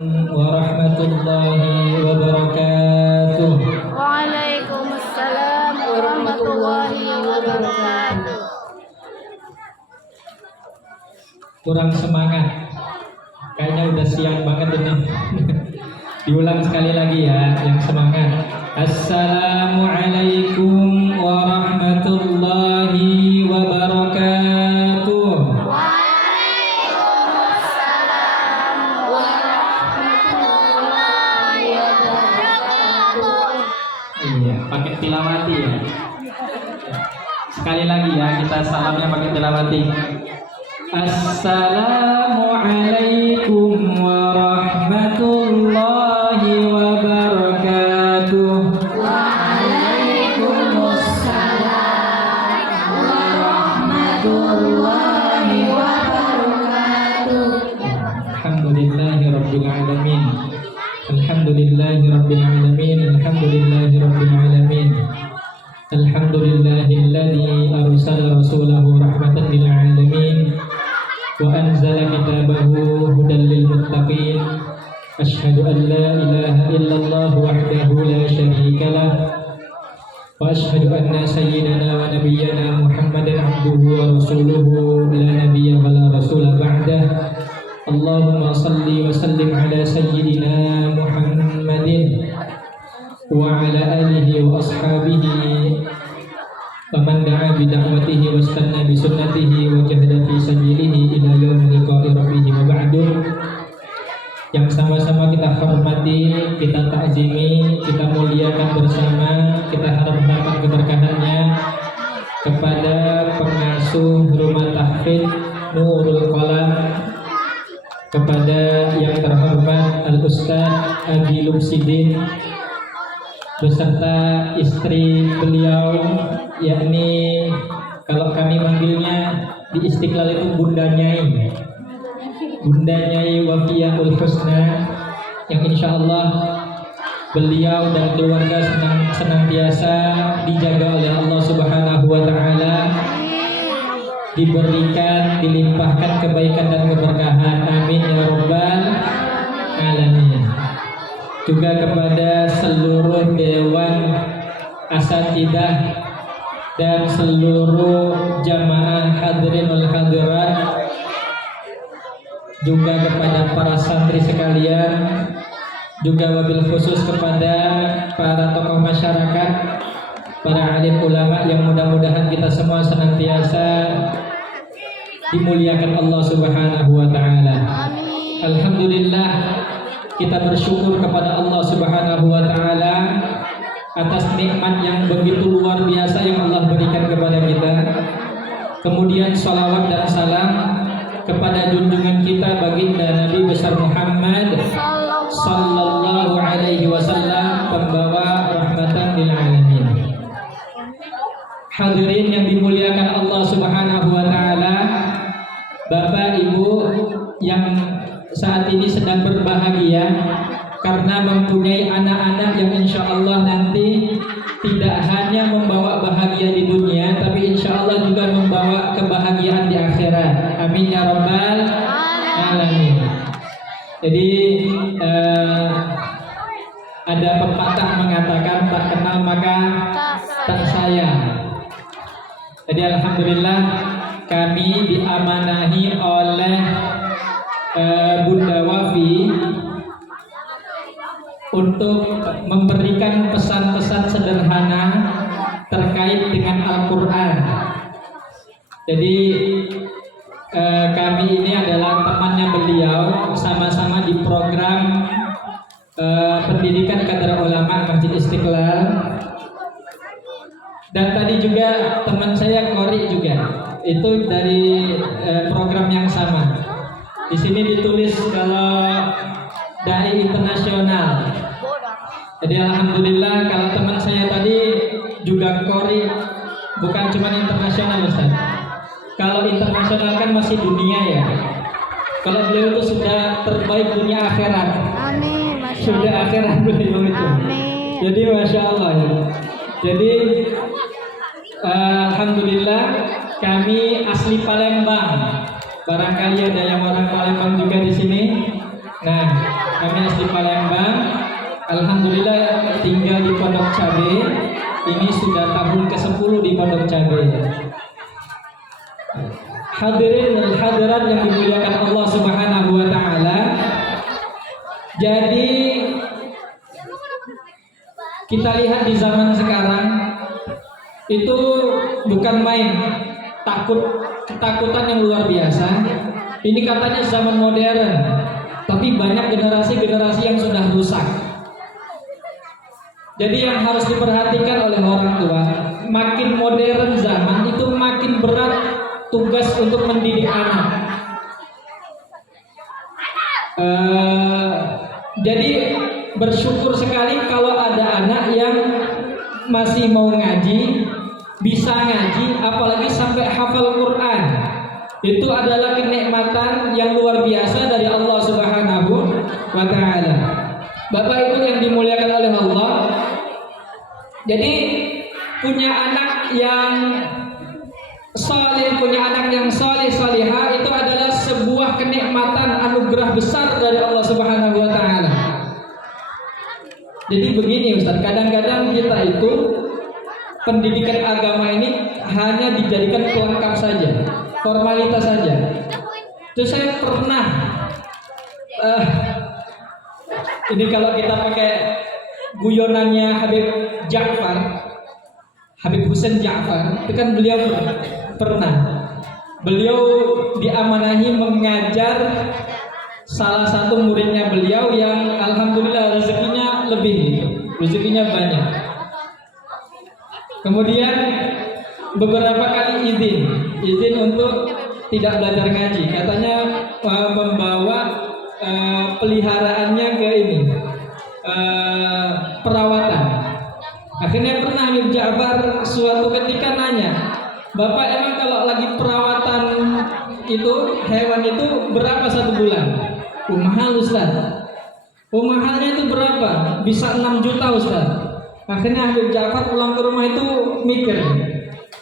warahmatullahi wabarakatuh. Waalaikumsalam warahmatullahi wabarakatuh. Kurang semangat, kayaknya udah siang banget ini. Diulang sekali lagi ya, yang semangat. Assalamualaikum warahmatullahi wabarakatuh. Waalaikumsalam warahmatullahi wabarakatuh. Iya, pakai tilawati ya. Sekali lagi ya, kita salamnya pakai tilawati. Assalamualaikum warahmatullahi wabarakatuh. Waalaikumsalam warahmatullahi wabarakatuh. Alhamdulillahi rabbil alamin. Alhamdulillahi rabbil alamin. Alhamdulillahi rabbil alamin. Alhamdulillahilladzi arsala rasulahu rahmatan lil alamin wa anzala kitabahu hudan lil muttaqin. Asyhadu an la ilaha illallah wahdahu la syarika lah wa asyhadu anna sayyidana wa nabiyyana Muhammadan abduhu wa rasuluhu la nabiyya wa la rasula ba'dah. Allahumma salli wa sallim ala sayyidina Muhammadin wa ala alihi wa ashabihi wa man da'a bi da'watihi wa istanna bi sunnatihi wa jahada fi sabilihi ila yaumil liqa'i rabbih wa ba'du. Yang sama-sama kita hormati, kita ta'zimi, kita muliakan bersama, kita harap-harapkan keberkahannya kepada pengasuh Rumah Tahfidz Nurul Qalam, kepada yang terhormat Al-Ustaz Abi Lubsidin beserta istri beliau, yakni kalau kami manggilnya di Istiqlal itu Bunda Nyai, Bunda Nyai Wafiyatul Husna, yang insya Allah beliau dan keluarga senantiasa dijaga oleh Allah Subhanahu wa Ta'ala, diberikan, dilimpahkan kebaikan dan keberkahan. Amin ya rabbal alamin. Juga kepada seluruh dewan asatidah dan seluruh jamaah hadirin wal hadirat, juga kepada para santri sekalian, juga wabil khusus kepada para tokoh masyarakat, para alim ulama yang mudah-mudahan kita semua senantiasa dimuliakan Allah Subhanahu wa Ta'ala. Alhamdulillah, kita bersyukur kepada Allah Subhanahu wa Ta'ala atas nikmat yang begitu luar biasa yang Allah berikan kepada kita. Kemudian salawat dan salam kepada junjungan kita baginda Nabi besar Muhammad sallallahu alaihi wasallam, pembawa rahmatan lil alamin. Hadirin yang dimuliakan Allah Subhanahu wa Ta'ala, Bapak Ibu yang saat ini sedang berbahagia karena mempunyai anak-anak yang insya Allah nanti tidak hanya membawa bahagia di dunia, tapi insya Allah juga membawa kebahagiaan di akhirat. Amin ya rabbal alamin. Jadi ada pepatah mengatakan tak kenal maka tak sayang. Jadi alhamdulillah kami diamanahi oleh Bunda Wafi untuk memberikan pesan-pesan sederhana terkait dengan Al-Quran. Jadi kami ini adalah temannya beliau, sama-sama di program pendidikan kader ulama Masjid Istiqlal. Dan tadi juga teman saya Kori juga, itu dari program yang sama. Di sini ditulis kalau dai internasional. Jadi alhamdulillah kalau teman saya tadi juga Kori, bukan cuma internasional Ustaz. Kalau internasional kan masih dunia ya. Kalau beliau itu sudah terbaik dunia akhirat. Amin. Sudah akhirat beliau itu. Amin. Jadi masya Allah ya. Jadi alhamdulillah kami asli Palembang. Barangkali ada yang orang Palembang juga di sini. Nah, Kami asli Palembang. Alhamdulillah tinggal di Pondok Cabe. Ini sudah tahun ke-10 di Pondok Cabe. Hadirin dan hadirat yang dimuliakan Allah Subhanahu wa taala. Jadi kita lihat di zaman sekarang itu bukan main, ketakutan yang luar biasa. Ini katanya zaman modern, tapi banyak generasi-generasi yang sudah rusak. Jadi yang harus diperhatikan oleh orang tua, makin modern zaman itu makin berat tugas untuk mendidik anak. Jadi bersyukur sekali kalau ada anak yang masih mau ngaji, bisa ngaji, apalagi sampai hafal Quran. Itu adalah kenikmatan yang luar biasa dari Allah Subhanahu wa taala. Bapak Ibu yang dimuliakan oleh Allah, jadi punya anak yang saleh, punya anak yang saleh salihah itu adalah sebuah kenikmatan anugerah besar dari Allah Subhanahu wa taala. Jadi begini Ustaz, kadang-kadang kita itu pendidikan agama ini hanya dijadikan pelengkap saja, formalitas saja. Terus saya pernah ini kalau kita pakai guyonannya Habib Hussein Ja'far, itu kan beliau diamanahi mengajar salah satu muridnya beliau yang alhamdulillah rezekinya rezekinya banyak. Kemudian beberapa kali izin untuk tidak belajar ngaji, katanya membawa peliharaannya ke perawatan. Akhirnya pernah Habib Ja'far suatu ketika nanya, Bapak emang kalau lagi perawatan itu hewan itu berapa satu bulan? Mahal Ustaz. Mahalnya itu berapa? Bisa 6 juta Ustaz. Akhirnya Habib Ja'far pulang ke rumah itu mikir,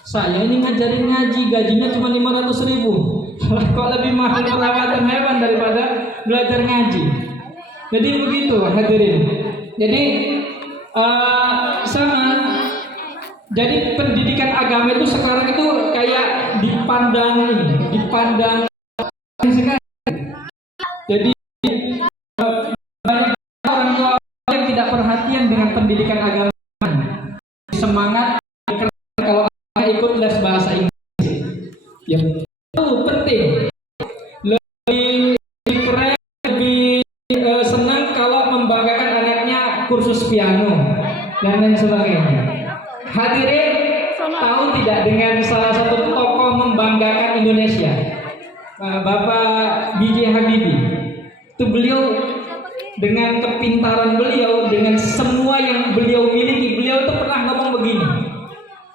saya ini ngajarin ngaji, gajinya cuma 500.000. Kok lebih mahal perawatan hewan daripada belajar ngaji. Jadi begitu hadirin. Jadi jadi pendidikan agama itu sekarang itu kayak dipandang sekali. Jadi banyak orang tua yang tidak perhatian dengan pendidikan agama. Semangat kalau ikut les bahasa Inggris, ya itu penting. Lebih keren, lebih senang kalau membanggakan anaknya kursus piano dan lain sebagainya. Hadirin tahu tidak dengan salah satu tokoh membanggakan Indonesia, Bapak B.J. Habibie. Itu beliau dengan kepintaran beliau, dengan semua yang beliau miliki, beliau itu pernah ngomong begini,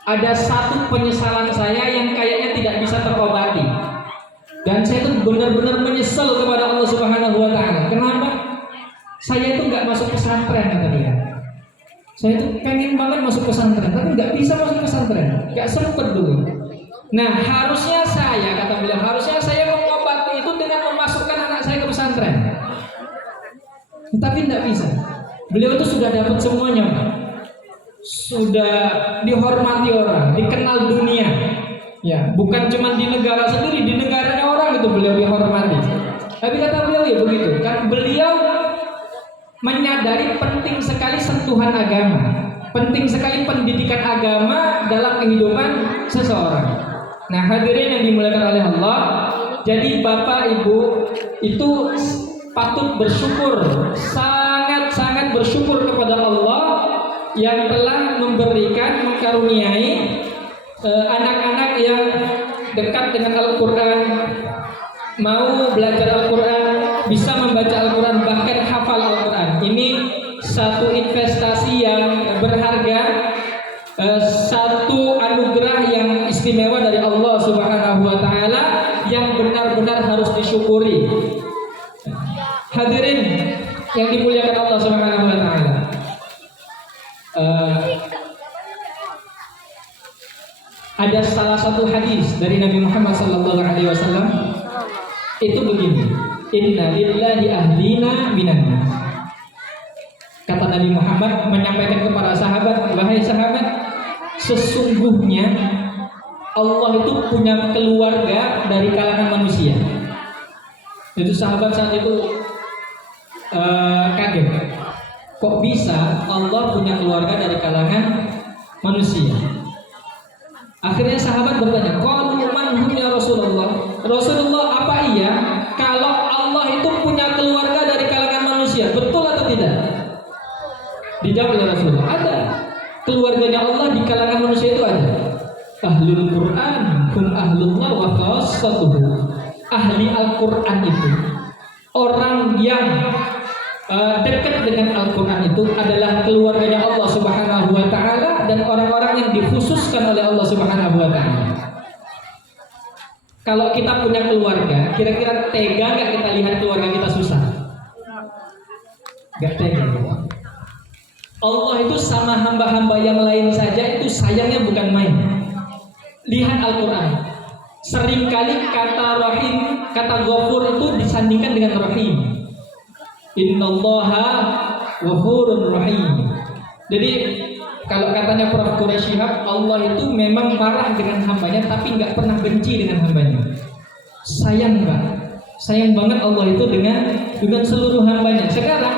ada satu penyesalan saya yang kayaknya tidak bisa terobati, dan saya itu benar-benar menyesal kepada Allah Subhanahu wa taala. Kenapa? Saya itu nggak masuk pesantren, kata dia. Saya itu pengen banget masuk pesantren, tapi nggak bisa masuk pesantren, nggak sempet dulu. Nah, harusnya saya, kata beliau, harusnya saya mengobati itu dengan memasukkan anak saya ke pesantren. Tapi nggak bisa. Beliau itu sudah dapat semuanya, sudah dihormati orang, dikenal dunia. Ya, bukan cuma di negara sendiri, di negaranya orang itu beliau dihormati. Tapi kata beliau ya begitu, kan beliau menyadari penting sekali sentuhan agama, penting sekali pendidikan agama dalam kehidupan seseorang. Nah, hadirin yang dimuliakan oleh Allah, jadi Bapak Ibu itu patut bersyukur, sangat-sangat bersyukur kepada Allah yang telah memberikan, mengkaruniai anak-anak yang dekat dengan Al-Quran, mau belajar Al-Quran, bisa membaca Al-Quran, bahkan hafal Al-Quran. Ini satu investasi yang berharga, satu anugerah yang istimewa dari Allah Subhanahu wa taala yang benar-benar harus disyukuri. Hadirin yang dimuliakan Allah Subhanahu wa taala. Ada salah satu hadis dari Nabi Muhammad sallallahu alaihi wasallam itu begini. Inna lillahi ahlina minan nas. Kata Nabi Muhammad menyampaikan kepada sahabat, wahai sahabat, sesungguhnya Allah itu punya keluarga dari kalangan manusia. Itu sahabat saat itu kaget. Kok bisa Allah punya keluarga dari kalangan manusia? Akhirnya sahabat bertanya, qalu man hum ya Rasulullah? Rasulullah, apa iya kalau Allah itu punya keluarga dari kalangan manusia? Betul atau tidak? Dijawab oleh Rasulullah, ada. Keluarganya Allah di kalangan manusia itu ada. Ahlul Quran hum ahlullah wa khassatuhu. Ahli Al-Quran itu orang yang dekat dengan Al-Quran itu adalah keluarganya Allah Subhanahu wa ta'ala dan orang-orang yang dikhususkan oleh Allah Subhanahu wa ta'ala. Kalau kita punya keluarga, kira-kira tega nggak kita lihat keluarga kita susah? Nggak tega. Allah itu sama hamba-hamba yang lain saja itu sayangnya bukan main. Lihat Al-Quran. Seringkali kata rahim, kata ghafur itu disandingkan dengan rahim. Innallaha ghafurur rahim. Jadi kalau katanya Prof. Quraisy Shihab, Allah itu memang marah dengan hambanya tapi nggak pernah benci dengan hambanya. Sayang banget, sayang banget Allah itu dengan seluruh hambanya. Sekarang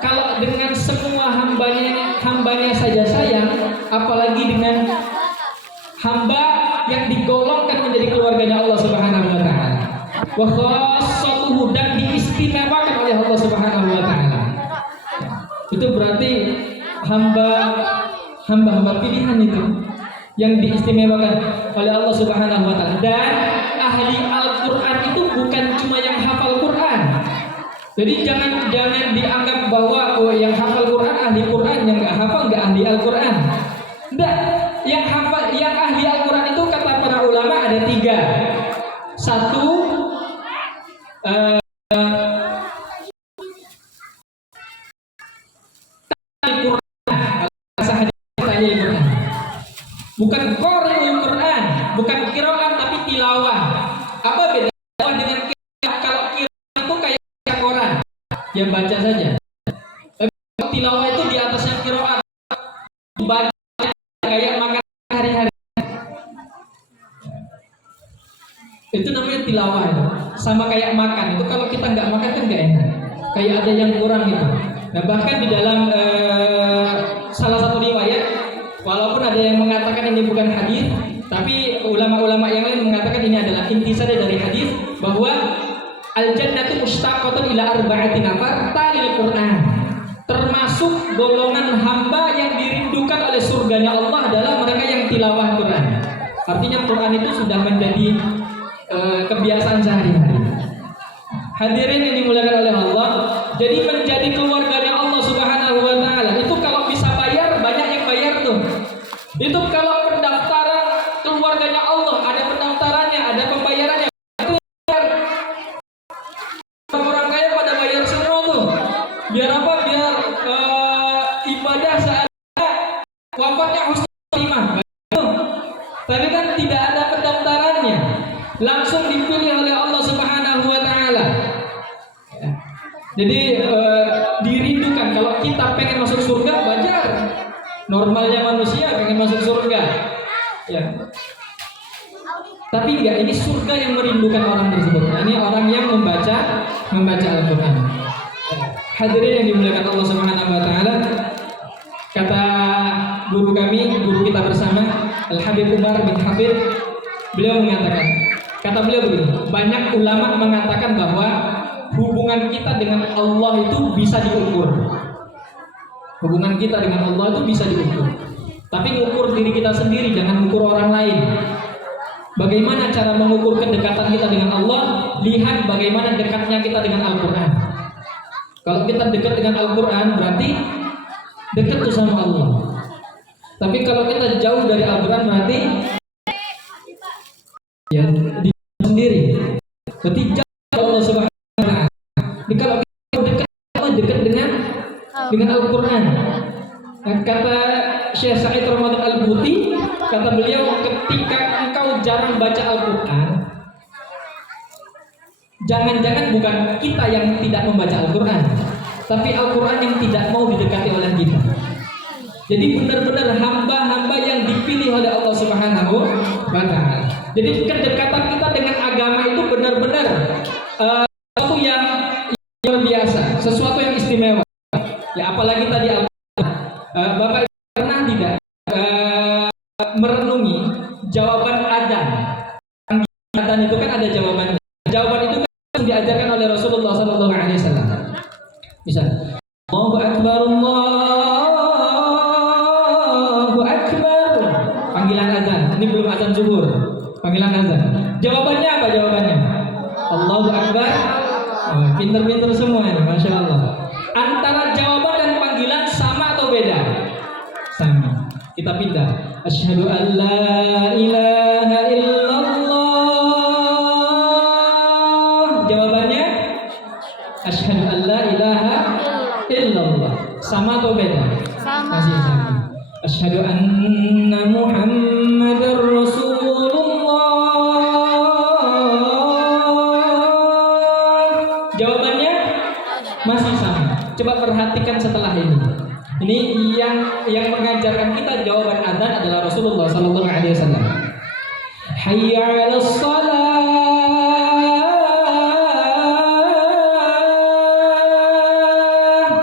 kalau dengan semua hambanya saja sayang, apalagi dengan hamba yang digolongkan menjadi keluarganya Allah Subhanahu wa ta'ala. Wa khassatuhu, dan diistimewakan oleh Allah Subhanahu wa ta'ala. Itu berarti hamba pilihan itu yang diistimewakan oleh Allah Subhanahu wa ta'ala. Dan ahli Al-Qur'an itu bukan cuma yang hafal Qur'an. Jadi jangan dianggap bahwa yang hafal Quran ahli Quran, yang nggak hafal nggak ahli Al-Quran. Enggak, yang hafal, yang ahli Al-Quran itu kata para ulama ada 3. Satu, bukan qari'ul Quran, bukan qiraat tapi tilawah. Apa beda dengan qiraat? Kalau qiraat itu kayak Quran, yang baca saja. Tilawah itu di atasnya qiraat, baca kayak makan hari-hari. Itu namanya tilawah itu. Sama kayak makan itu, kalau kita nggak makan kan nggak enak. Kayak ada yang kurang gitu. Nah bahkan di dalam salah satu riwayat, walaupun ada yang mengatakan ini bukan hadis, tapi ulama-ulama yang lain mengatakan ini adalah intisari dari hadis, bahwa al-jannatu mustaqatun ila arba'ati nafar talil Qur'an. Termasuk golongan hamba yang dirindukan oleh surganya Allah adalah mereka yang tilawah Quran. Artinya Quran itu sudah menjadi kebiasaan sehari-hari. Hadirin yang dimuliakan oleh Allah, jadi menjadi keluarganya Allah Subhanahu wa ta'ala itu kalau bisa bayar, banyak yang bayar tuh. Itu kalau pendaftaran keluarganya Allah, ada pendaftarannya, ada pembayarannya. Itu orang kaya pada bayar semua tuh. Biar apa? Biar ibadah saat wafatnya husnul khotimah. Tapi kan tidak ada pendaftarannya, langsung dipilih oleh Allah Subhanahu wa ta'ala. Jadi dirindukan. Kalau kita pengen masuk surga, wajar. Normalnya manusia pengen masuk surga, ya. Tapi enggak, ini surga yang merindukan orang tersebut. Nah, ini orang yang membaca Al-Quran. Hadirin yang dimuliakan Allah Subhanahu wa ta'ala, kata guru kami, guru kita bersama, Al-Habib Umar bin Habib, beliau mengatakan, kata beliau begini, banyak ulama mengatakan bahwa hubungan kita dengan Allah itu bisa diukur. Hubungan kita dengan Allah itu bisa diukur. Tapi mengukur diri kita sendiri, jangan mengukur orang lain. Bagaimana cara mengukur kedekatan kita dengan Allah? Lihat bagaimana dekatnya kita dengan Al-Quran. Kalau kita dekat dengan Al-Quran, berarti dekat tuh sama Allah. Tapi kalau kita jauh dari Al-Quran, berarti ya di sendiri. Berarti jauh dari Allah Subhanahu wa ta'ala. Jadi kalau kita dekat Allah, dekat dengan Al-Quran. Kata Syekh Sa'id Ramadan Al-Buti, kata beliau, ketika engkau jarang baca Al-Quran, Jangan-jangan bukan kita yang tidak membaca Al-Quran, tapi Al-Quran yang tidak mau didekati oleh kita. Jadi benar-benar hamba-hamba yang dipilih oleh Allah Subhanahu wa Ta'ala. Jadi kedekatan kita dengan agama itu benar-benar sesuatu yang luar biasa, sesuatu yang istimewa. Ya apalagi tadi Bapak pernah tidak merenungi jawaban adzan? Adzan itu kan ada jawabannya. Jawaban itu kan diajarkan oleh Rasulullah Sallallahu Alaihi Wasallam. Misal, Allahu Akbar, Allahu Akbar. Panggilan azan. Ini belum azan zuhur. Panggilan azan. Jawabannya apa jawabannya? Allahu Akbar. Oh, pinter-pinter semua ini, masya Allah. Antara jawaban dan panggilan sama atau beda? Sama. Kita pindah. Asyhadu an la ilaha illallah. Jawabannya asyhadu an la ilaha illallah. Sama atau beda? Sama. Masih sama. Asyhadu anna Muhammadar Rasulullah. Jawabannya masih sama. Coba perhatikan setelah ini. Ini yang mengajarkan kita jawaban adzan adalah Rasulullah Sallallahu Alaihi Wasallam. Hayya 'alas shalah.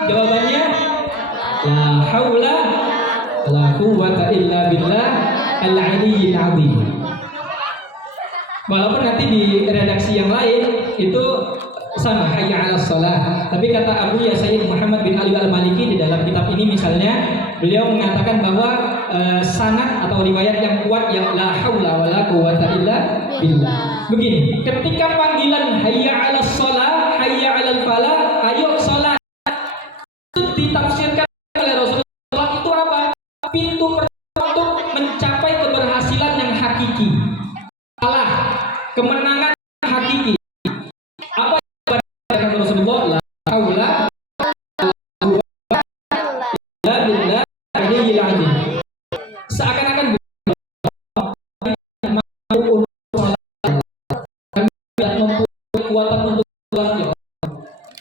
Jawabannya la haula la quwwata illa billah al-'aliyyil 'azim. Walaupun nanti di redaksi yang lain itu sama hayya 'alas shalah, tapi kata Abu Ya Sayyid Muhammad bin Ali Al-Maliki di dalam kitab ini misalnya beliau mengatakan bahwa sanad atau riwayat yang kuat yang la haula wala quwwata illa billah. Begini, ketika panggilan hayya 'alas shalah, hayya 'alal falah, ayo salat, itu ditafsirkan oleh Rasulullah itu apa? Pintu pertama untuk mencapai keberhasilan yang hakiki. Salah, kemenangan hakiki. Apa yang Rasulullah? La haula wala billah aliyil azim. Seakan-akan kami tidak mempunyai kekuatan untuk sholat ya.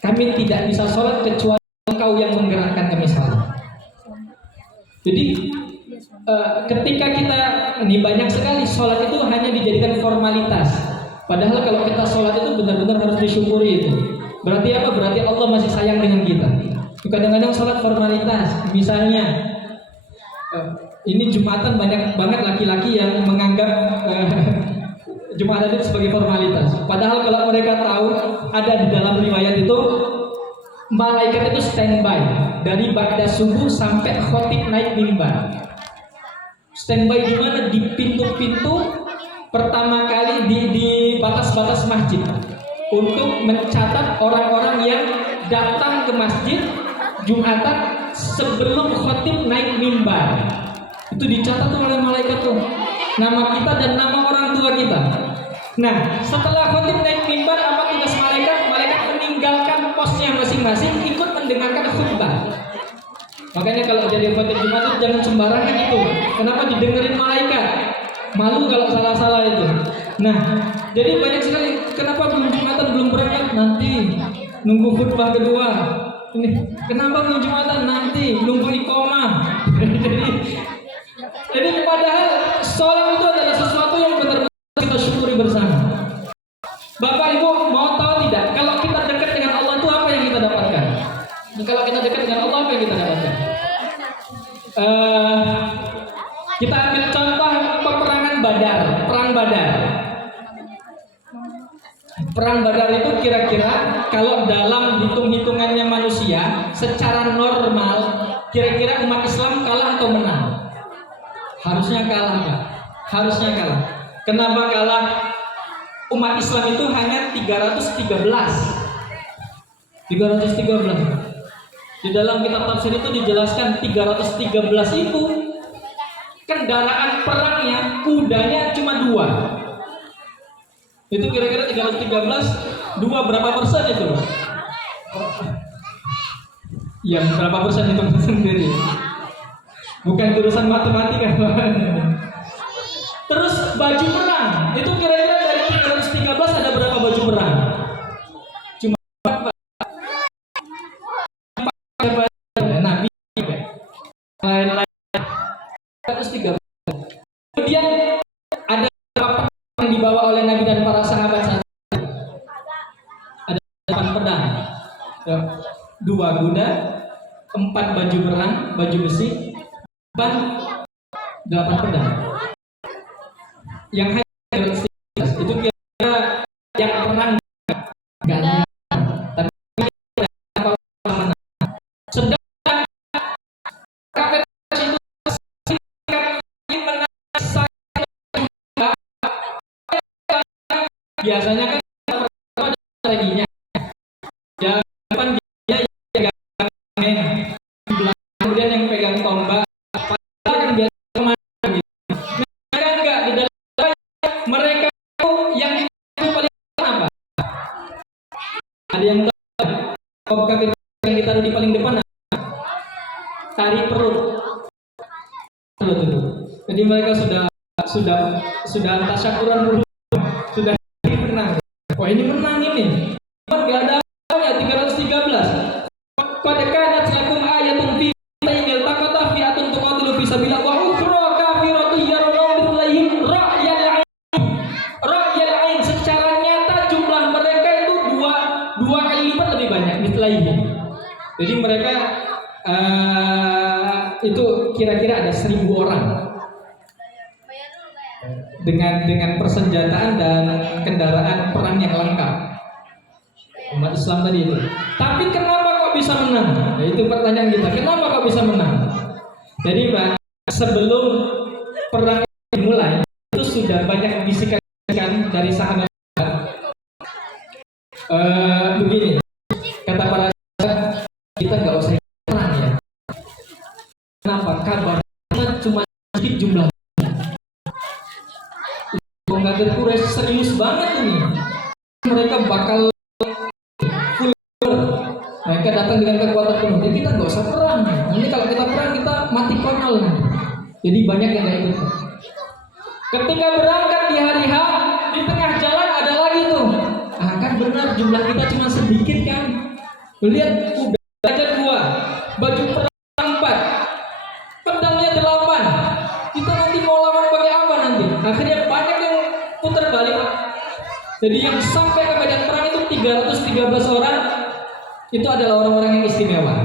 Kami tidak bisa sholat kecuali Engkau yang menggerakkan kami sholat. Jadi ketika kita ini banyak sekali sholat itu hanya dijadikan formalitas. Padahal kalau kita sholat itu benar-benar harus disyukuri itu. Berarti apa? Berarti Allah masih sayang dengan kita. Kadang-kadang sholat formalitas. Misalnya ini Jumatan banyak banget laki-laki yang menganggap Jumatan itu sebagai formalitas. Padahal kalau mereka tahu ada di dalam riwayat itu malaikat itu standby dari ba'da subuh sampai khotib naik mimbar. Standby di mana? Di pintu-pintu pertama kali di batas-batas masjid untuk mencatat orang-orang yang datang ke masjid Jumatan sebelum khotib naik mimbar. Itu dicatat oleh malaikat tuh nama kita dan nama orang tua kita. Nah, setelah khotib naik mimbar, apa tugas malaikat? Malaikat meninggalkan posnya masing-masing, ikut mendengarkan khutbah. Makanya kalau jadi khotib Jumat itu jangan sembarangan itu. Kenapa didengerin malaikat? Malu kalau salah-salah itu. Nah, jadi banyak sekali. Kenapa belum Jumatan, belum berangkat? Nanti nunggu khutbah kedua. Ini kenapa belum Jumatan? Nanti nunggu iqamah. Jadi padahal sholat itu adalah sesuatu yang benar-benar kita syukuri bersama. Bapak Ibu mau tahu tidak? Kalau kita dekat dengan Allah itu apa yang kita dapatkan? Kalau kita dekat dengan Allah apa yang kita dapatkan? Kita ambil contoh peperangan Badar, perang Badar. Perang Badar itu kira-kira kalau dalam hitung-hitungannya manusia secara normal kira-kira umat Islam kalah atau menang? Harusnya kalah, Pak. Harusnya kalah. Kenapa kalah? Umat Islam itu hanya 313. Di dalam kitab tafsir itu dijelaskan 313 itu kendaraan perangnya, kudanya cuma 2. Itu kira-kira 313, 2 berapa persen itu? Ya berapa persen itu sendiri. Bukan urusan matematika. Terus baju perang, itu kira-kira dari 313 ada berapa baju perang? lain-lain. 130. Kemudian ada beberapa pedang yang dibawa oleh Nabi dan para sahabat saat itu. Ada 8 pedang, 2 kuda, 4 baju perang, baju besi, 8 pedang. Yang hanya itu kira yang perang enggak menang. Tapi sedang kafir itu biasanya kan strateginya yang depan dia yang pegang, kemudian yang pegang tombak kan biasa kemana gitu. Mereka enggak, di dalam mereka yang itu paling apa? Ada yang tahu kafir yang ditaruh di paling depan apa? Tari perut itu. Jadi mereka sudah tasyakuran dulu, sudah menang. Wah ini menang ini. Enggak ada ayatnya 313. Qad kanat lakum ayatun fi tayyil taqata fi atun tuqatilu fi sabilillah wa ukhra kafiratun yarawna mithlaihim ra'yal ain. Secara nyata jumlah mereka itu dua kali lipat lebih banyak mithlaihim. Jadi mereka itu kira-kira ada 1.000 orang dengan persenjataan dan kendaraan perang yang lengkap. Umat Islam tadi itu. Tapi kenapa kok bisa menang? Nah, itu pertanyaan kita. Kenapa kok bisa menang? Jadi Pak, sebelum perang dimulai itu sudah banyak bisikan dari sahabat. Begini, kata para sahabat, kita nggak usah perang ya. Kenapa? Kabarnya cuma sedikit jumlah. Kafir Quraisy serius banget ini. Mereka bakal full. Mereka datang dengan kekuatan penuh. Jadi kita nggak usah perang. Nanti kalau kita perang kita mati konyol. Jadi banyak yang nggak ikut. Ketika berangkat di hari H, di tengah jalan ada lagi tuh. Kan benar jumlah kita cuma sedikit kan. Lihat udah aja 2, baju perang 4, pedangnya 8. Kita nanti mau lawan pakai apa nanti? Akhirnya banyak yang putar balik. Jadi yang sampai ke medan perang itu 313 orang. Itu adalah orang-orang yang istimewa.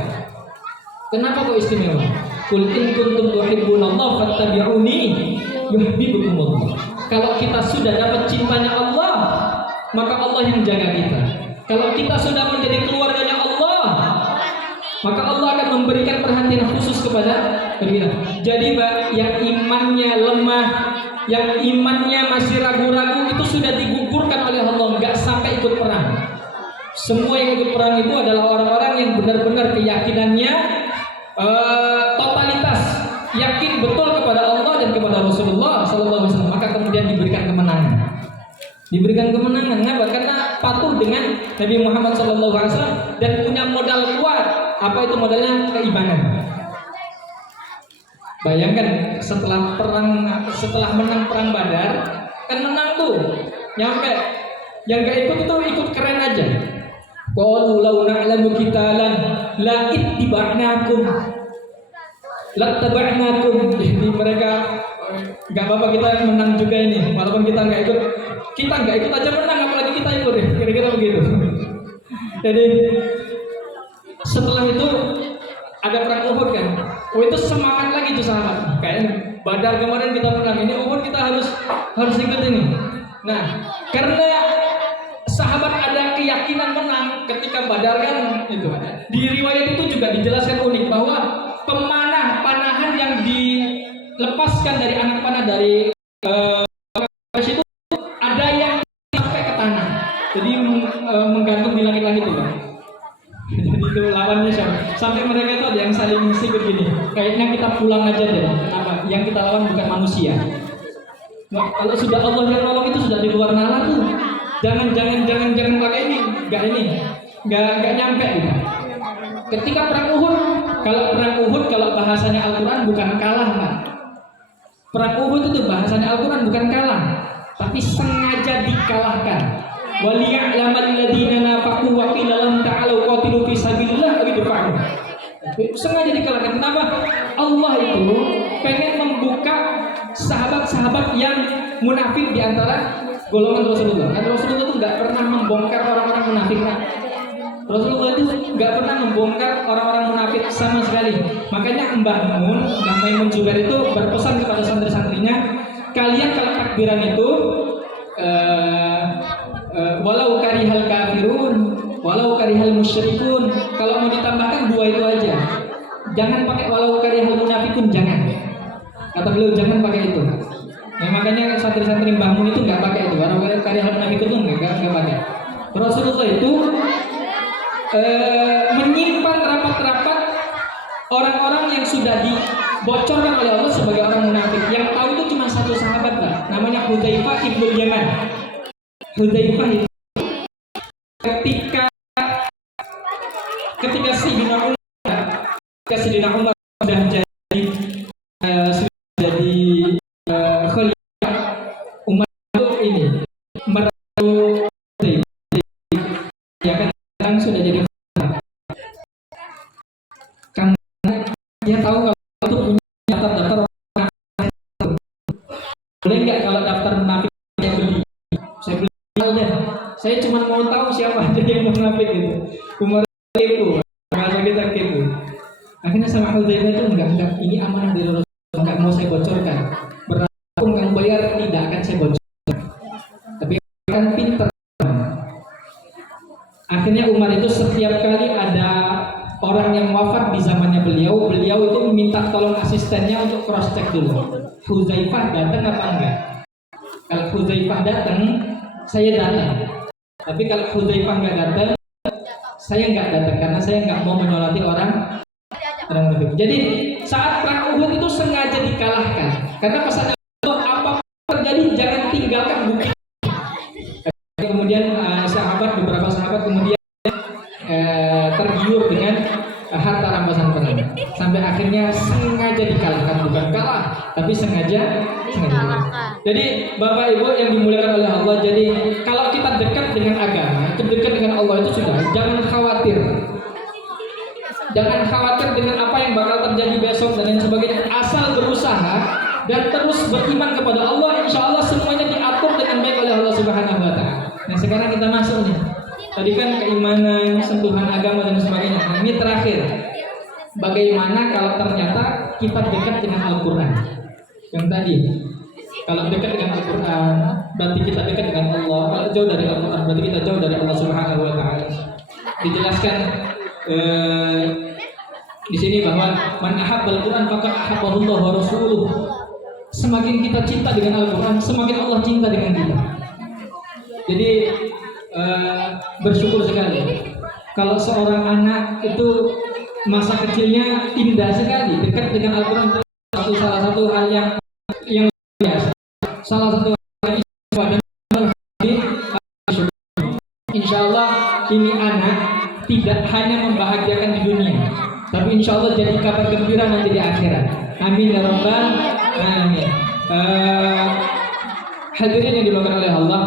Kenapa kok istimewa? Qul in kuntum tuhibbunallaha fattabi'uni yuhibbukumullah. Kalau kita sudah dapat cintanya Allah, maka Allah yang jaga kita. Kalau kita sudah menjadi keluarganya Allah, maka Allah akan memberikan perhatian khusus kepada kita. Jadi Mbak, yang imannya lemah, yang imannya masih ragu-ragu, itu sudah digugurkan oleh Allah, nggak sampai ikut perang. Semua yang ikut perang itu adalah orang-orang yang benar-benar keyakinannya totalitas, yakin betul kepada Allah dan kepada Rasulullah SAW. Maka kemudian diberikan kemenangan. Diberikan kemenangan, kenapa? Karena patuh dengan Nabi Muhammad SAW dan punya modal kuat. Apa itu modalnya? Keimanan. Bayangkan setelah menang perang Badar, kan menang tuh, nyampe. Yang gak ikut itu ikut keren aja. Qalu law na'lamu qitalan la ittiba'nakum. La taba'nakum. Jadi mereka gak apa-apa kita menang juga ini, walaupun kita gak ikut. Kita nggak ikut aja menang, apalagi kita ikut ya, kira-kira begitu. Jadi setelah itu ada perang Uhud kan. Itu semangat lagi tuh sahabat. Kayak Badar kemarin kita menang, ini Uhud kita harus ikut ini. Nah, karena sahabat ada keyakinan menang ketika Badar kan itu. Di riwayat itu juga dijelaskan unik bahwa panahan yang dilepaskan dari anak panah dari itu ada yang sampai ke tanah, jadi menggantung di langit-langit itu. Jadi itu lawannya siapa? Sampai mereka itu ada yang saling sikut gini. Kayaknya kita pulang aja deh. Kenapa? Yang kita lawan bukan manusia. Nah, kalau sudah Allah yang nolong itu sudah di luar nalar tuh. Jangan pakai ini, nggak nyampe gitu. Ketika perang Uhud, kalau bahasanya Al-Quran bukan kalah, kan? Perang Uhud itu bahasanya Al-Quran bukan kalah, tapi sengaja dikalahkan. Waliya'lamal ladzina nafaqu wa qila lam ta'alu qatilu fi sabilillah wa idfa'u. Sengaja dikalahkan. Kenapa? Allah itu pengen membuka sahabat-sahabat yang munafik di antara golongan Rasulullah. Kan Rasulullah itu nggak pernah membongkar orang-orang munafik. Rasulullah itu nggak pernah membongkar orang-orang munafik sama sekali. Makanya Mbah Maimun Zubair itu berpesan kepada santri-santrinya, kalian kalau takbiran itu walau karihal kafirun, walau karihal musyrikun. Kalau mau ditambahkan dua itu aja. Jangan pakai walau karihal munafikun, jangan. Kata beliau jangan pakai itu. Nah, makanya santri-santri Mbah Mun itu nggak pakai itu. Walau karihal munafikun itu nggak pakai. Rasulullah itu menyimpan rapat-rapat orang-orang yang sudah dibocorkan oleh Allah sebagai orang munafik. Yang tahu itu cuma satu sahabat, Pak. Namanya Hudzaifah ibnul Yaman. Hudzaifah itu ketika Sayyidina Umar sudah jadi khalifah, Umar itu ini merangkul ya kan sudah jadi karena dia tahu kalau itu punya daftar boleh nggak kalau daftar munafik saya beli aja. Saya cuma mau tahu siapa aja yang munafik itu. Umar itu masa kita gitu. Akhirnya sama Hudzaifah itu enggak ini amanah dari Rasulullah, enggak mau saya bocorkan. Berapapun kamu bayar tidak akan saya bocorkan. Tapi kan pintar. Akhirnya Umar itu setiap kali ada orang yang wafat di zamannya beliau itu minta tolong asistennya untuk cross check dulu. Hudzaifah datang apa enggak? Kalau Hudzaifah datang, saya datang. Tapi kalau Hudzaifah enggak datang, saya enggak datang karena saya enggak mau menyolati orang munafik. Jadi saat perang Uhud itu sengaja dikalahkan karena pesan Allah apa terjadi jangan tinggalkan bukti. Kemudian beberapa sahabat kemudian tergiur dengan harta rampasan perang sampai akhirnya sengaja dikalahkan, bukan kalah tapi sengaja dikalahkan. Jadi Bapak Ibu yang dimuliakan oleh Allah, jadi kalau kita dekat dengan agama, dekat dengan Allah itu sudah, jangan khawatir. Jangan khawatir dengan apa yang bakal terjadi besok dan lain sebagainya. Asal berusaha dan terus beriman kepada Allah, insya Allah semuanya diatur dengan baik oleh Allah Subhanahu Wa Taala. Nah sekarang kita masuk nih. Tadi kan keimanan, sentuhan agama dan sebagainya. Nah ini terakhir. Bagaimana kalau ternyata kita dekat dengan Al-Quran? Yang tadi, kalau dekat dengan Al-Quran, berarti kita dekat dengan Allah. Kalau jauh dari Al-Quran, berarti kita jauh dari Allah Subhanahu Wa Taala. Dijelaskan di sini bahwa man ahabbal Quran faqad ahabbahullah wa rasuluh. Semakin kita cinta dengan Al-Quran, semakin Allah cinta dengan kita. Jadi bersyukur sekali kalau seorang anak itu masa kecilnya indah sekali, dekat dengan Al-Quran. Salah satu hal yang biasa, salah satu hal yang insya Allah ini anak tidak hanya membahagiakan di dunia, tapi insya Allah jadi kabar gembira nanti di akhirat. Amin ya rabbal alamin. Hadirin yang dimuliakan oleh Allah,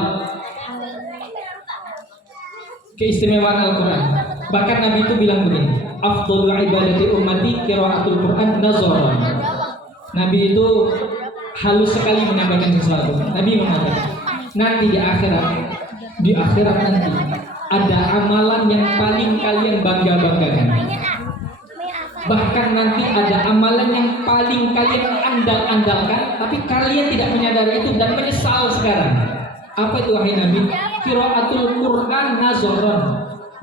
keistimewaan Al-Quran. Bahkan Nabi itu bilang begini, afdhalul ibadati ummati qiraatul Quran nazaran. Nabi itu halus sekali menyampaikan sesuatu. Nabi mengatakan, nanti di akhirat nanti ada amalan yang paling kalian bangga-banggakan. Bahkan nanti ada amalan yang paling kalian andal-andalkan, tapi kalian tidak menyadari itu dan menyesal sekarang. Apa itu wahai Nabi? Qiraatul Quran nazaran.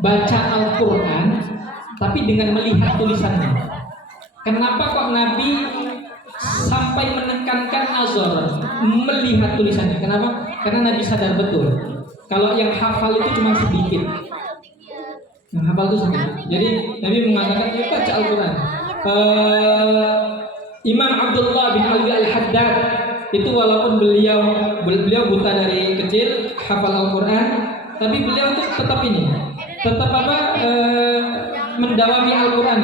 Baca Al-Quran tapi dengan melihat tulisannya. Kenapa kok Nabi sampai menekankan nazaran, melihat tulisannya? Kenapa? Karena Nabi sadar betul kalau yang hafal itu cuma sedikit. Yang hafal itu sedikit. Jadi Nabi mengatakan, ya baca Al-Quran. Imam Abdullah bin Ali Al-Haddad itu walaupun beliau buta dari kecil, hafal Al-Quran, tapi beliau itu tetap mendawami Al-Quran.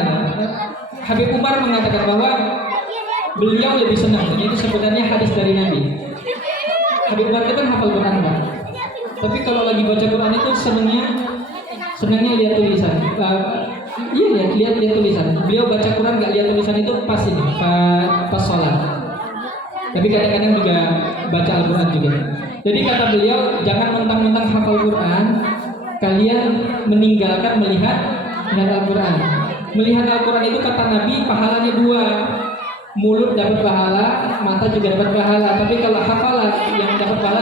Habib Umar mengatakan bahwa beliau lebih senang, itu sebenarnya hadis dari Nabi. Habib Umar itu kan hafal Quran kan, tapi kalau lagi baca Quran itu senangnya lihat tulisan. Iya, lihat tulisan. Beliau baca Quran nggak lihat tulisan itu pas ini, pas sholat. Tapi kadang-kadang juga baca Al-Quran juga. Jadi kata beliau, jangan mentang-mentang hafal Quran, kalian meninggalkan melihat Al-Quran. Melihat Al-Quran itu kata Nabi pahalanya dua. Mulut dapat pahala, mata juga dapat pahala. Tapi kalau hafalan yang dapat pahala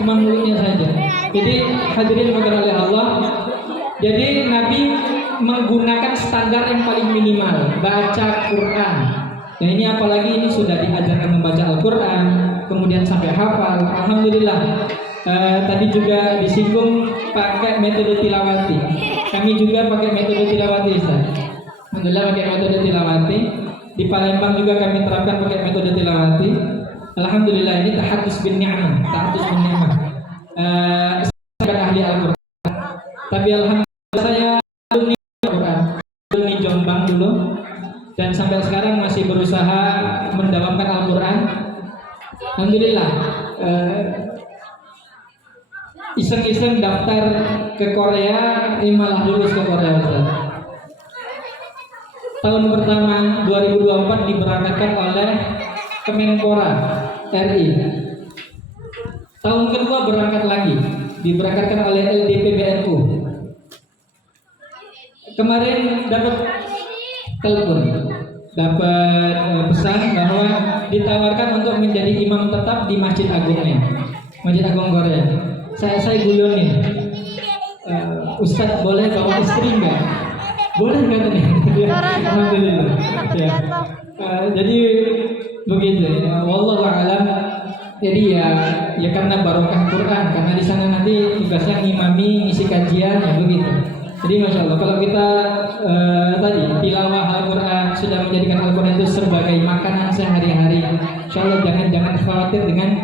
cuma mulutnya saja. Jadi hadirin dimagari oleh Allah. Jadi Nabi menggunakan standar yang paling minimal, baca Quran. Dan ini apalagi ini sudah diajarkan membaca Al-Quran, kemudian sampai hafal. Alhamdulillah. Tadi juga disinggung pakai metode tilawati. Kami juga pakai metode tilawati, Ustaz. Alhamdulillah pakai metode tilawati. Di Palembang juga kami terapkan pakai metode tilawati. Alhamdulillah ini tahadus bin ni'mah, bukan ahli Al-Quran. Tapi alhamdulillah saya alumni Al-Quran, alumni Jombang dulu, dan sampai sekarang masih berusaha mendawamkan Al-Quran. Alhamdulillah. Iseng-iseng daftar ke Korea, malah lulus ke Korea, Ustaz. Tahun pertama 2024 diberangkatkan oleh Kemenpora RI. Tahun kedua berangkat lagi, diberangkatkan oleh LDPBNU. Kemarin dapat telepon, dapat pesan bahwa ditawarkan untuk menjadi imam tetap di Masjid Agungnya, Masjid Agung Korea. Saya guyonin, Ustadz boleh bawa istri enggak? Boleh katanya. Alhamdulillah. Ya. Jadi begitu. Wallahu a'lam. Jadi ya karena barokah Quran, karena di sana nanti tugasnya ngimami, ngisi kajian, ya begitu. Jadi masya Allah kalau kita tadi tilawah Al-Quran sudah menjadikan Al-Quran itu sebagai makanan sehari-hari, insya Allah jangan khawatir dengan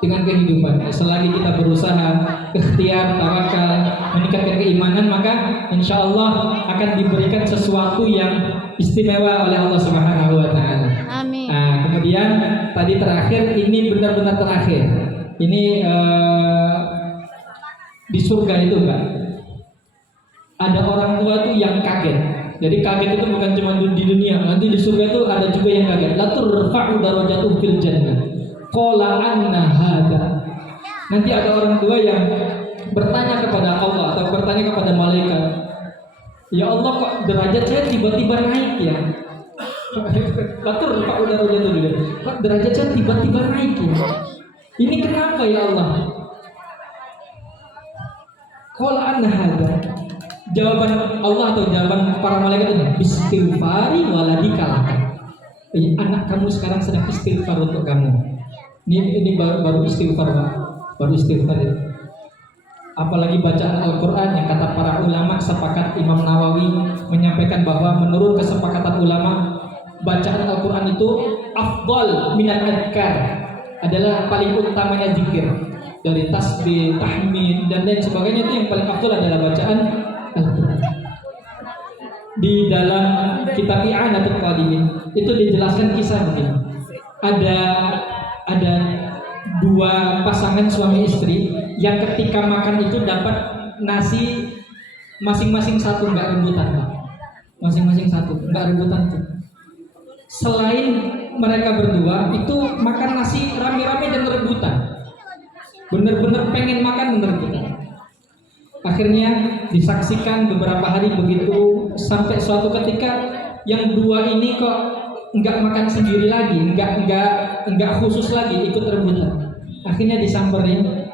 kehidupan. Selagi kita berusaha, ikhtiar, tawakal, meningkatkan keimanan, maka insya Allah akan diberikan sesuatu yang istimewa oleh Allah Subhanahu Wa Taala. Amin. Nah, kemudian tadi terakhir, ini benar-benar terakhir. Ini di surga itu, Pak, ada orang tua itu yang kaget. Jadi kaget itu bukan cuma di dunia, nanti di surga itu ada juga yang kaget. La turfa'u darajatuhum fil jannah. Qala anna hada. Nanti ada orang tua yang bertanya kepada Allah atau bertanya kepada malaikat, ya Allah, kok derajat saya tiba-tiba naik ya? Latur Pak udah dulu. Kok derajat saya tiba-tiba naik ya? Ini kenapa ya Allah? Qala anna hada. Jawaban Allah atau jawaban para malaikat ini, istighfari waladika. Anak kamu sekarang sedang istighfar untuk kamu. Ini baru istighfar, Pak. Baru istighfar ya. Apalagi bacaan Al-Quran yang kata para ulama sepakat, Imam Nawawi menyampaikan bahwa menurut kesepakatan ulama, bacaan Al-Quran itu afdal minal adhkar, adalah paling utamanya zikir. Dari tasbih, tahmid dan lain sebagainya, itu yang paling afdal adalah bacaan Al-Quran. Di dalam kitab I'anatul Talibin itu dijelaskan kisah begini. Ada dua pasangan suami istri yang ketika makan itu dapat nasi masing-masing satu, nggak rebutan, Pak. Masing-masing satu, nggak rebutan tuh. Selain mereka berdua itu makan nasi rame-rame dan rebutan, bener-bener pengen makan, bener rebutan. Akhirnya disaksikan beberapa hari begitu, sampai suatu ketika yang dua ini kok nggak makan sendiri lagi, nggak khusus lagi, ikut rebutan. Akhirnya disamperin,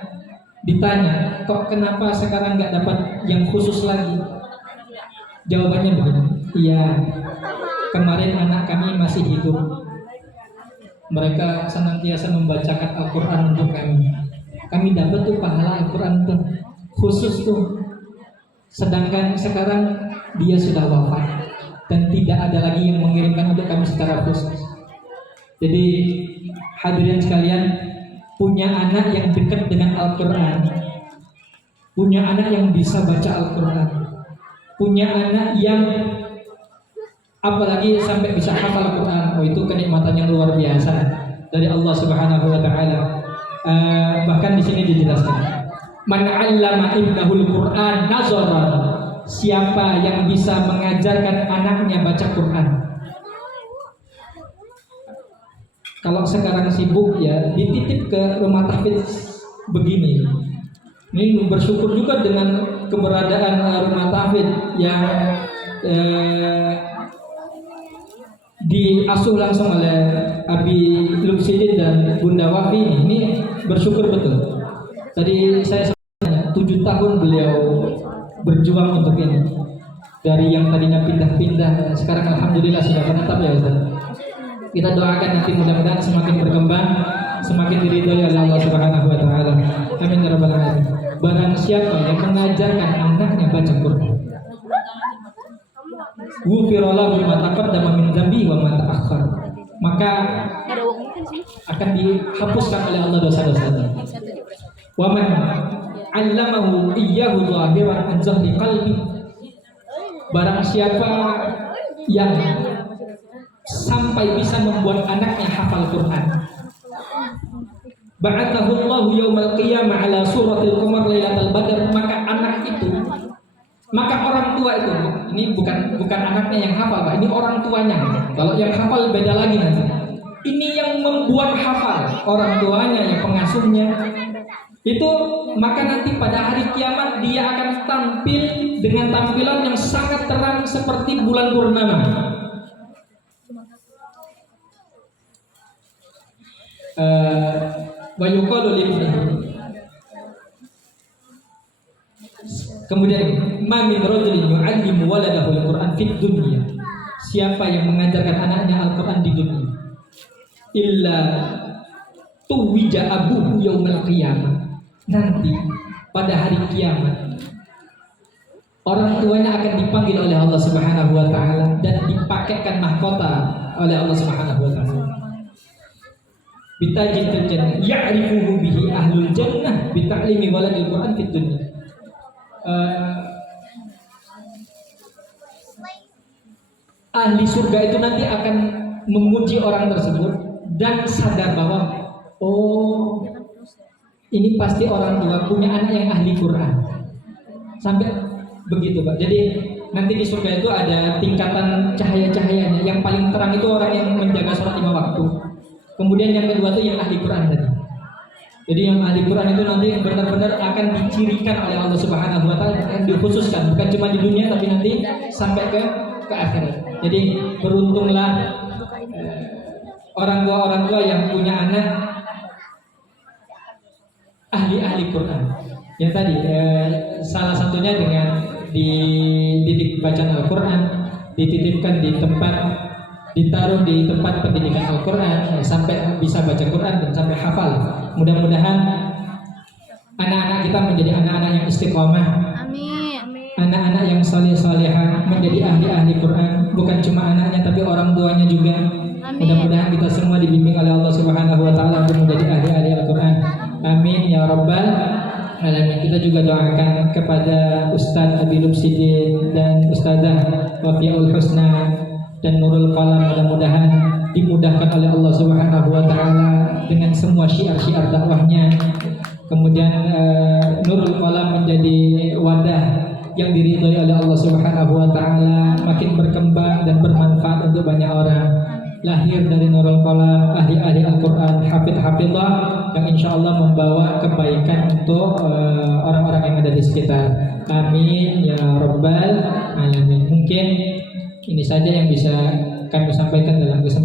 ditanya, kok kenapa sekarang nggak dapat yang khusus lagi? Jawabannya begini, iya, kemarin anak kami masih hidup, mereka senantiasa membacakan Al-Quran untuk kami. Kami dapat tuh pahala Al-Quran tuh khusus tuh. Sedangkan sekarang dia sudah wafat dan tidak ada lagi yang mengirimkan untuk kami secara khusus. Jadi hadirin sekalian, punya anak yang dekat dengan Al-Quran, punya anak yang bisa baca Al-Quran, punya anak yang apalagi sampai bisa hafal Al-Quran, itu kenikmatan yang luar biasa dari Allah Subhanahu Wa Taala. Bahkan di sini dijelaskan, man 'allama ibnahul Quran nazara siapa yang bisa mengajarkan anaknya baca Quran. Kalau sekarang sibuk ya dititip ke rumah tahfidz begini. Ini bersyukur juga dengan keberadaan rumah tahfidz yang diasuh langsung oleh Abi Lubsidin dan Bunda Wafi. Ini bersyukur betul. Tadi saya 7 tahun beliau berjuang untuk ini. Dari yang tadinya pindah-pindah, sekarang alhamdulillah sudah menetap ya Ustaz. Kita doakan nanti mudah-mudahan semakin berkembang, semakin diridhoi oleh Allah Subhanahu wa taala. Amin ya rabbal alamin. Barang siapa yang mengajarkan anaknya baca Quran, ghufira lahu ma taqaddama min dzambi wa ma ta'akhkhar. Maka akan dihapuskan oleh Allah dosa-dosanya. Wa man 'allamahu iyyahu zahiran an zahri qalbi. Barang siapa yang sampai bisa membuat anaknya hafal Quran, ba'athahu Allahu yaumal qiyamah ala suratil qamar lailatal badr. Maka orang tua itu, ini bukan anaknya yang hafal, Pak. Ini orang tuanya. Kalau yang hafal beda lagi nanti. Ini yang membuat hafal, orang tuanya, yang pengasuhnya. Itu maka nanti pada hari kiamat dia akan tampil dengan tampilan yang sangat terang seperti bulan purnama. Wa yuqalu libnihi. Kemudian ma min rajulin yu'allimu waladahu al-Qur'an fid dunya. Siapa yang mengajarkan anaknya Al-Qur'an di dunia, illa tuwija abuhu yaumal qiyamah. Nanti pada hari kiamat orang tuanya akan dipanggil oleh Allah Subhanahu wa taala dan dipakaikan mahkota oleh Allah Subhanahu wa taala. Bitajil jannah ya'rifuhu bihi ahlul jannah bita'limi waladil Qur'an fid dunya. Ahli surga itu nanti akan memuji orang tersebut dan sadar bahwa oh, ini pasti orang tua punya anak yang ahli Quran. Sampai begitu, Pak. Jadi nanti di surga itu ada tingkatan cahaya-cahayanya. Yang paling terang itu orang yang menjaga sholat 5 waktu. Kemudian yang kedua itu yang ahli Quran tadi. Jadi yang ahli Quran itu nanti benar-benar akan dicirikan oleh Allah Subhanahu wa taala, akan dikhususkan bukan cuma di dunia tapi nanti sampai ke akhirat. Jadi beruntunglah orang tua yang punya anak ahli Quran. Yang tadi salah satunya dengan dididik bacaan Al-Quran, dititipkan di tempat, ditaruh di tempat pendidikan Al-Quran sampai bisa baca Quran dan sampai hafal. Mudah-mudahan anak-anak kita menjadi anak-anak yang istiqomah. Amin. Anak-anak yang saleh-salehah menjadi ahli-ahli Quran, bukan cuma anaknya tapi orang tuanya juga. Amin. Mudah-mudahan kita semua dibimbing oleh Allah Subhanahu wa taala untuk menjadi ahli-ahli Al-Quran. Amin ya rabbal alamin. Kita juga doakan kepada Ustadz Abi Lubsidin dan Ustadzah Wafiaul Husna dan Nurul Qalam, mudah-mudahan dimudahkan oleh Allah Subhanahu wa taala dengan semua syiar-syiar dakwahnya. Kemudian Nurul Qalam menjadi wadah yang diridhoi oleh Allah Subhanahu wa taala, makin berkembang dan bermanfaat untuk banyak orang. Lahir dari Nurul Qalam ahli-ahli Al-Qur'an, hafidh-hafidhah yang insyaallah membawa kebaikan untuk orang-orang yang ada di sekitar. Amin ya rabbal alamin. Mungkin ini saja yang bisa kami sampaikan dalam kesempatan